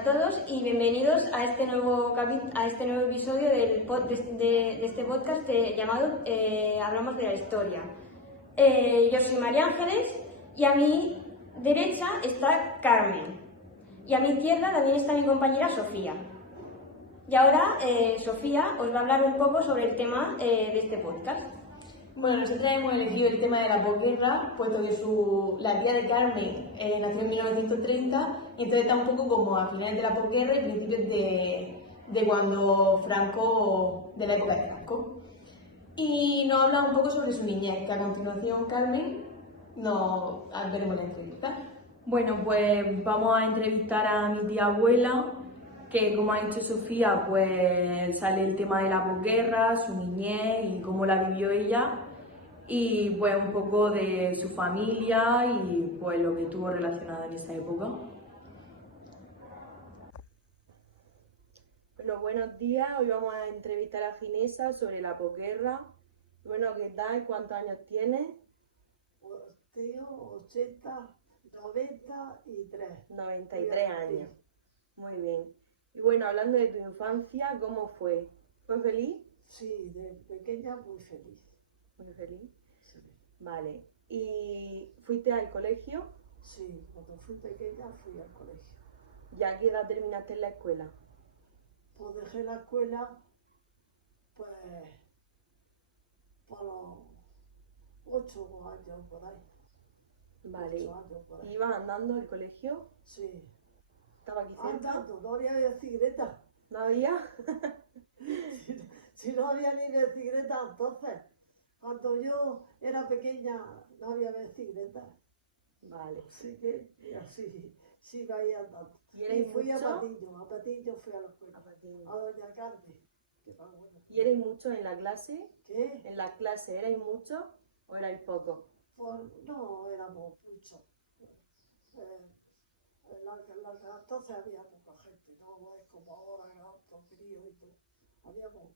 a todos y bienvenidos a este nuevo episodio de este podcast llamado Hablamos de la Historia. Yo soy María Ángeles y a mi derecha está Carmen y a mi izquierda también está mi compañera Sofía. Y ahora Sofía os va a hablar un poco sobre el tema de este podcast. Bueno, nosotros hemos elegido el tema de la posguerra, puesto que la tía de Carmen nació en 1930, y entonces está un poco como a finales de la posguerra y principios de cuando Franco, de la época de Franco. Y nos habla un poco sobre su niñez, que a continuación Carmen nos veremos la entrevista. Bueno, pues vamos a entrevistar a mi tía abuela, que como ha dicho Sofía, pues sale el tema de la posguerra, su niñez y cómo la vivió ella, y pues un poco de su familia y pues lo que tuvo relacionado en esa época. Bueno, buenos días, hoy vamos a entrevistar a Ginesa sobre la posguerra. Bueno, ¿qué tal? ¿Cuántos años tienes? Pues tengo 80, 93. 93 años. Muy bien. Y bueno, hablando de tu infancia, ¿cómo fue? ¿Fue feliz? Sí, de pequeña muy feliz. Muy feliz. Sí. Vale. ¿Y fuiste al colegio? Sí, cuando fui pequeña fui al colegio. ¿Y a qué edad terminaste en la escuela? Pues dejé la escuela, pues, para los 8 años por ahí. Vale. 8 años por ahí. ¿Ibas andando al colegio? Sí. ¿Estaba aquí cerca? Andando, no había bicicleta. ¿No había? Si no había ni bicicleta entonces, cuando yo era pequeña no había bicicleta. Vale. Así que así, sí iba ahí andando. ¿Y fui mucho? a Patiño fui a la escuela. A Patiño. A Doña Carmen, que va bueno. ¿Y erais muchos en la clase? ¿Qué? ¿En la clase erais muchos o erais pocos? Pues no éramos muchos. Entonces había poca gente, no es como ahora, tantos críos y todo. Había poca.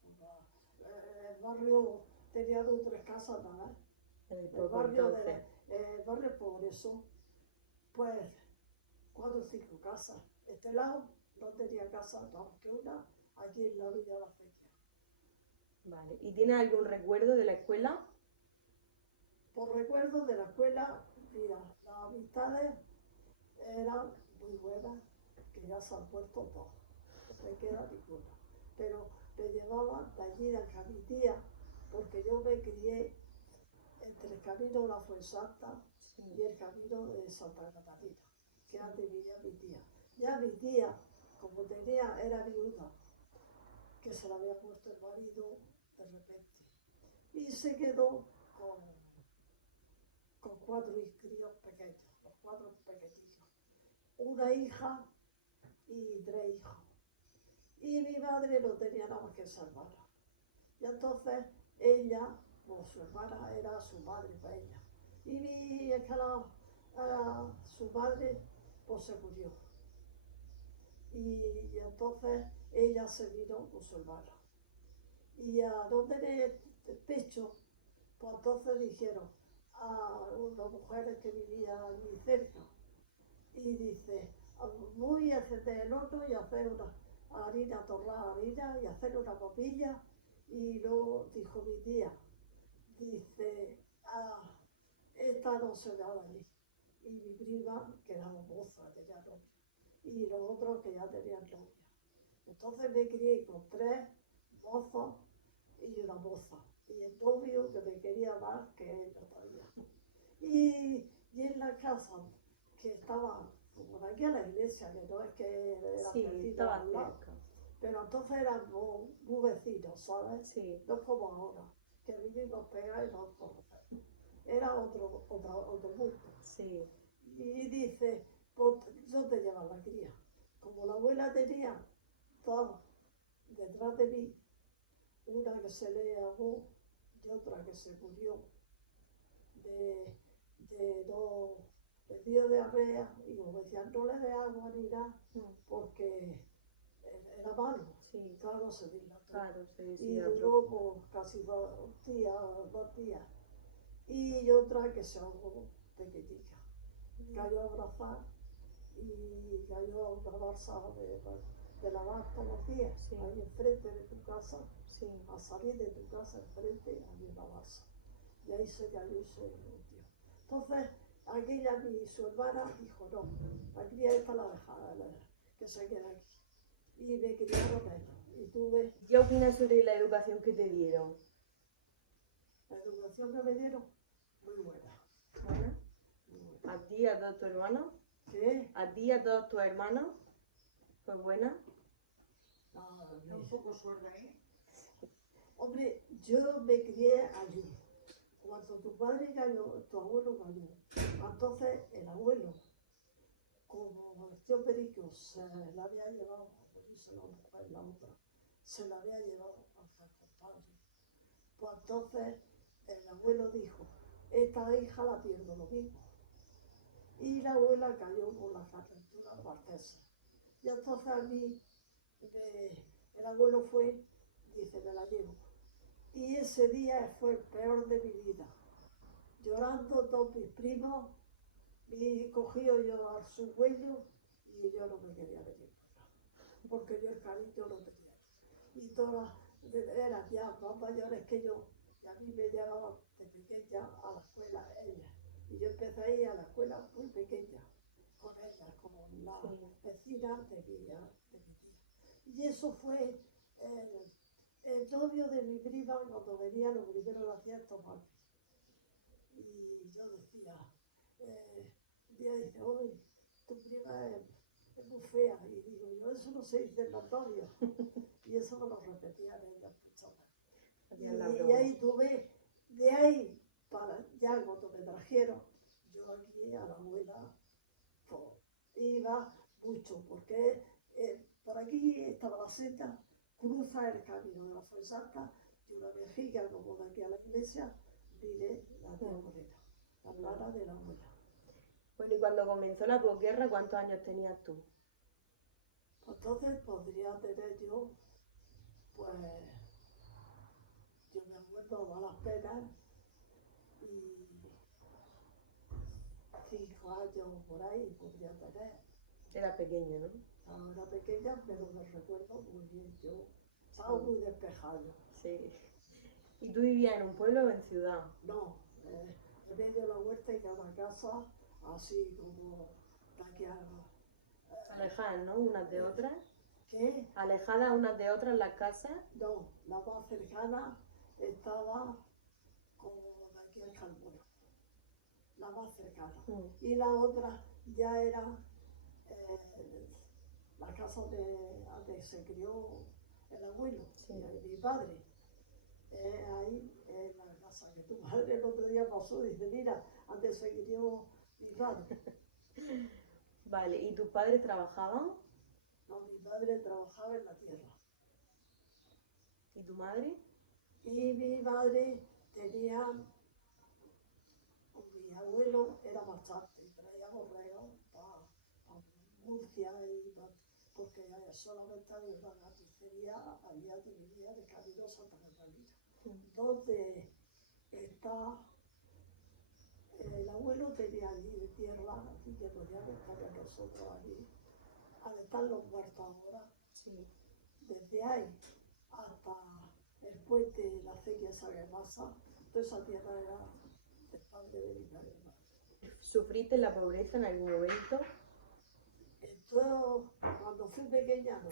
El barrio tenía 2 o 3 casas nada más. El barrio por eso, pues 4 o 5 casas. Este lado no tenía casa, aunque una aquí en la orilla de la acequia. Vale. ¿Y tienes algún recuerdo de la escuela? Por recuerdo de la escuela, mira, las amistades eran muy buenas, que ya se han puesto todas, no me queda ninguna. Pero me llevaban de allí de mi tía, porque yo me crié entre el camino de la Fuensanta y el camino de Santa Catalina, que antes vivía mi tía. Ya mi tía, como era viuda, que se la había puesto el marido de repente, y se quedó con 4 críos pequeños, los 4 pequeñitos, una hija y 3 hijos. Y mi madre no tenía nada más que esa hermana. Y entonces ella, pues su hermana era su madre para ella. Y es que su madre pues se murió. Y entonces ella se vino con su hermana. Y a no tener techo, pues entonces dijeron a unas mujeres que vivían allí cerca, y dice, voy a encender el horno y hacer una harina, torrar harina y hacer una papilla. Y luego dijo mi tía, dice, esta no se va de allí. Y mi prima, que era moza, tenía novia, y los otros que ya tenían novia. Entonces me crié con 3 mozos y una moza, y el novio que me quería más que él todavía. Y en la casa que estaba como aquí a la iglesia, que no es que era vecino al lado, pero entonces eran muy vecinos, ¿sabes? Sí. No como ahora, que vivimos pegados y nos conocemos. Era otro mundo. Sí. Y dice, pues yo te llevas la cría. Como la abuela tenía todas detrás de mí, una que se le ahogó y otra que se murió le dio diarrea, y como decían, no le dé agua ni nada, porque era malo. Sí. Claro, se dilató. Claro, y duró pues, casi 2 días. Y otra que se ahogó pequeñica. Cayó a abrazar y cayó una balsa de lavar todos los días, Sí. ahí enfrente de tu casa, Sí. al salir de tu casa enfrente había una balsa. Y ahí se cayó y se hundió. Entonces, aquella su hermana dijo, no, la cría esta la dejaba, que se quede aquí. Y me criaron ellos. Y tuve ¿Qué opinas sobre la educación que te dieron? la educación que me dieron, muy buena. ¿Buena? Muy buena. ¿A ti y a todos tus hermanos? ¿Qué? ¿A ti y a todos tus hermanos? ¿Fue buena? No, Un poco sorda, ¿eh? hombre, yo me crié allí. Cuando tu padre cayó, tu abuelo cayó. Entonces, el abuelo, como el tío Perico se la había llevado, y se la mujer, la otra, se la había llevado hasta el compadre. Pues entonces, el abuelo dijo, esta hija la pierdo lo mismo. Y la abuela cayó por la carretera marquesa. Y entonces a mí, el abuelo fue, dice, me la llevo. Y ese día fue el peor de mi vida. Llorando todos mis primos, me cogió yo a su cuello y yo no me quería venir para acá, porque yo el cariño lo tenía. Y todas eran ya más mayores que yo, y a mí me llevaban de pequeña a la escuela ellas. Y yo empecé a ir a la escuela muy pequeña, con ellas, con la vecina de mi tía. Y eso fue el novio de mi prima, cuando venía lo primero que hacía es tomarme. Y yo decía, un día dice, uy, tu prima es muy fea. Y digo, yo eso no se dice en los novios. Y eso me lo repetían ellas muchas veces. Hacían la Y broma. ahí tuve, de ahí para ya cuando me trajeron, yo aquí a la abuela pues, iba mucho, porque por aquí estaba la seta, cruza el camino de la Fuensanta y una vejiga como de aquí a la iglesia, vive la tía Morena, la hermana de la abuela. Bueno, y cuando comenzó la posguerra, ¿cuántos años tenías tú? Entonces podría tener yo, pues, yo me acuerdo de malas penas y 5 años por ahí podría tener. Era pequeño, ¿no? Ahora pequeña, pero me recuerdo muy bien. Yo estaba muy despejado. Sí. ¿Y tú vivías en un pueblo o en ciudad? No, en medio de la huerta y cada casa, así como la que hago. Alejadas, ¿no? Unas de otras. ¿Qué? Alejadas unas de otras las casas. No, la más cercana estaba como de aquí al Carmona. La más cercana. Y la otra ya era la casa donde se crió el abuelo, mi padre. Ahí en la casa que tu padre el otro día pasó, dice, mira, antes se crió mi padre. Vale, ¿y tus padres trabajaban? No, mi padre trabajaba en la tierra. ¿Y tu madre? Y mi madre tenía, mi abuelo era bastante, traía borreos para Murcia porque solamente había una carnicería, había dividida de camino Santa Catalina, donde está, el abuelo tenía allí tierra, y que podíamos estar nosotros allí, al estar los muertos ahora, desde ahí hasta el puente de la acequia Saguemasa, toda esa tierra era del padre de mi padre. ¿Sufriste la pobreza en algún momento? Entonces, cuando fui pequeña, no.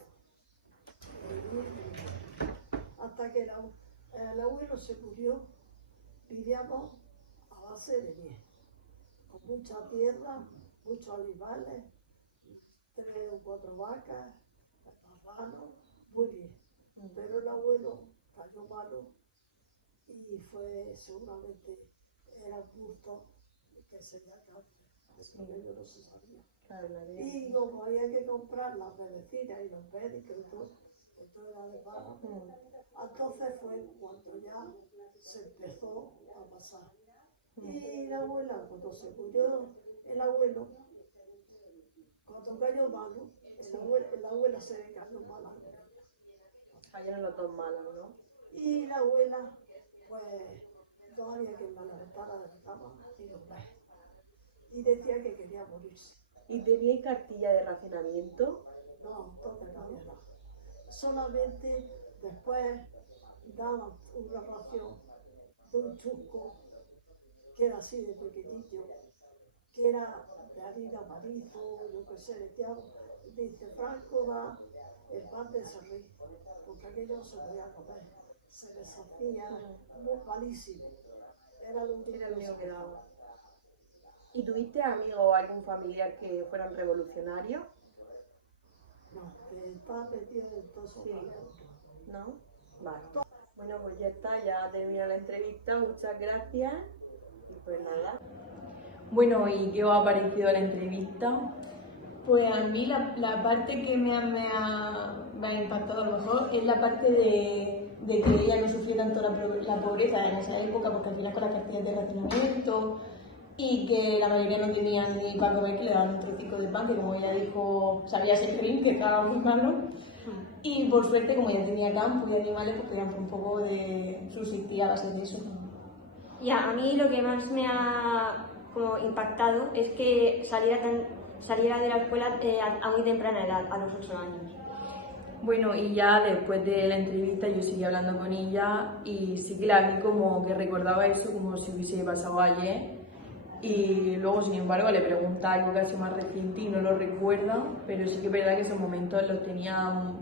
Hasta que el abuelo se murió, vivíamos a base de miel, con mucha tierra, muchos animales, 3 o 4 vacas, marranos, muy bien. Pero el abuelo cayó malo y fue seguramente, era un gusto que sería cáncer, eso ellos no se sabía. Y como había que comprar las medicinas y los médicos y todo era de pago, entonces fue cuando ya se empezó a pasar. Y la abuela, cuando se murió el abuelo, cuando cayó malo, la abuela se le cayó mala. Cayeron los dos malos, ¿no? Y la abuela, pues, no había quien la levantara de la cama y los ve. Y decía que quería morirse. ¿Y teníais cartilla de racionamiento? No, entonces no había nada. Solamente después daban una ración de un chusco que era así de pequeñito, que era de harina marizo, yo qué sé, dice Franco da el pan de serrín, porque aquello no se podía comer, se les hacía muy malísimo, era lo único que daba. ¿Y tuviste amigos o algún familiar que fueran revolucionarios? No, que estaba metido en todo eso. Sí. ¿No? Vale. Bueno, pues ya está, ya terminó la entrevista, muchas gracias. Y pues nada. Bueno, ¿y qué os ha parecido la entrevista? Pues a mí la parte que me ha impactado a lo mejor es la parte de que ella no sufría tanto la pobreza en esa época, porque al final con las cartillas de racionamiento y que la mayoría no tenían ni para comer, que le daban un trocico de pan, que como ella dijo, sabía ser feliz, que estaba muy malo. Y por suerte, como ella tenía campo y animales, pues podían un poco de subsistir a base de eso. Y a mí lo que más me ha como impactado es que saliera de la escuela a muy temprana edad, a los 8 años. Bueno, y ya después de la entrevista yo seguí hablando con ella y sí que la vi como que recordaba eso como si hubiese pasado ayer. Y luego, sin embargo, le pregunta algo casi más reciente y no lo recuerda, pero sí que es verdad que esos momentos los tenía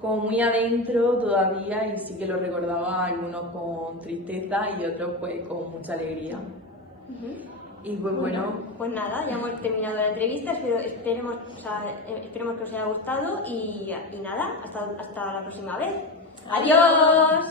como muy adentro todavía y sí que los recordaba, algunos con tristeza y otros pues con mucha alegría. Y pues bueno, Pues nada, ya hemos terminado la entrevista, esperemos que os haya gustado y nada, hasta la próxima vez. ¡Adiós!